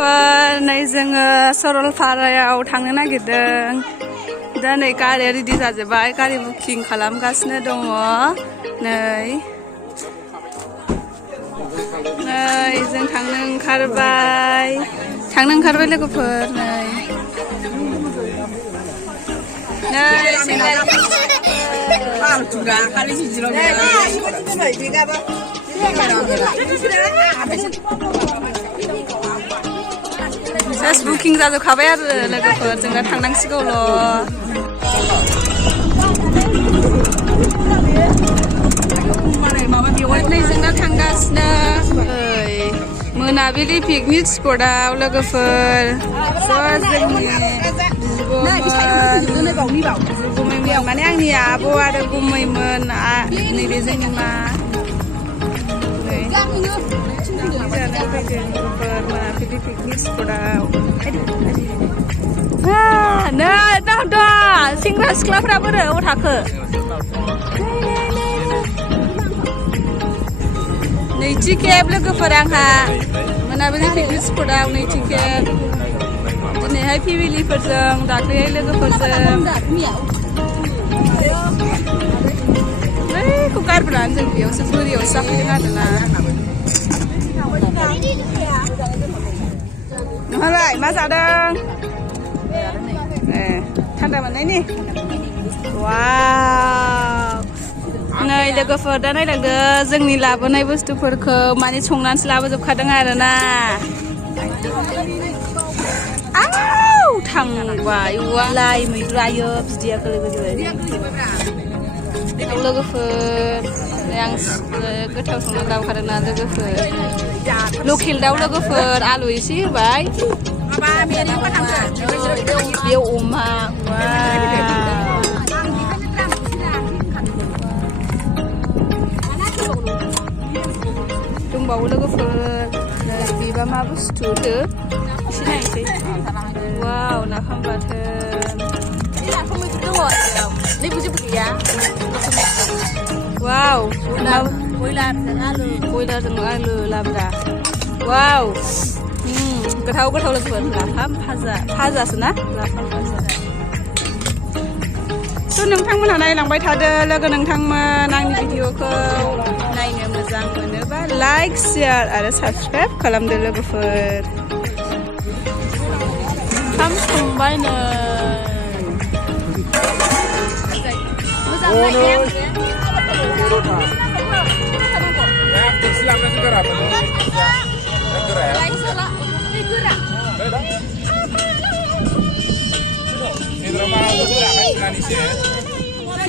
लोगोफोर नै जोङो सरलपारायाव थांनो नागिरदों दा नै गारिया रेडि जाजोबबाय गारि बुकिं खालामगासिनो दङ नै जों थांनो ओंखारबाय लोगोफोर नै जास्ट बुकिं जाजोबखाबाय आरो लोगोफोर जों दा थांनांसिगौल' नै जों दा थांगासिनो मोनाबिलि पिकनिक स्पटआव लोगोफोर जोंनि गुमैमोन माने आंनि आब' आरो गुमैमोन नैबे जोंनि मा जानो फैदों मोनाबिलि पिकनिक स्पटआव नै दा सेंग्रा सिख्लाफ्रा बोरो अ थाखो नैथि खेब लोगोफोर आंहा मोनाबिलि पिकनिक स्पटआव नैथि खेब दिनैहाय फेमिलिफोरजों दाख्लैहाय लोगोफोरजों बैखौ गारबोनानै जों बेयावसो बोरियावसो जाफैदों आरोना नोंहालाय मा जादों थान्दा मोननायनि वाव नै लोगोफोर दा नायलांदो जोंनि लाबोनाय बुस्थुफोरखौ माने संनानैसो लाबोजोबखादों आरोना थांबाय लाइ मैद्रु आयो बिदैया गोरलै गोरलै लोगोफोर आं गोथाव संनानै लाबोखादोंना लोगोफोर लकेल दाउ लोगोफोर आलु एसे होबाय बे अमा दंबावो लोगोफोर बेबा मा बुस्थु एसे नायनोसै वाव नाफाम बाथोन वाव बयलारजों आलु लाब्रा वाव गोथाव लोगोफोर नाफाम फाजासो ना नाफाम फाजा थ' नोंथांमोनहा नायलांबाय थादो लोगो नोंथांमोन आंनि भिडिअखौ नायनो मोजां मोनोबा लाइक शेयार आरो साबस्क्राइब खालामदो लोगोफोर ओंखाम संबाय नै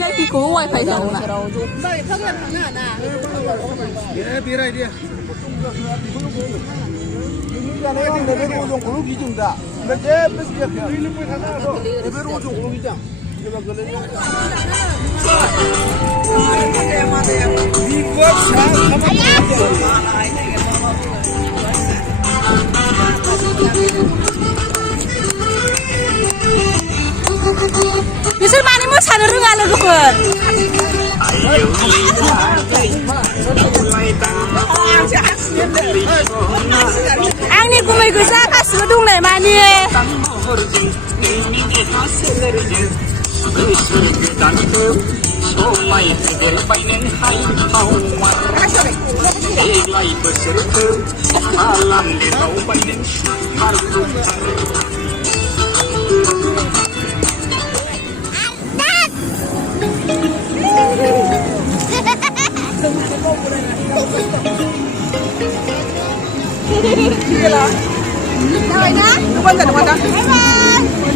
VIPखौ वाइफाइ होदों ना बिसोर माने मोसानो रोङा लोगोफोर आंनि गुमै गोजा गासिबो दंनाय माने Давай, да? Ну, вон, давай, да.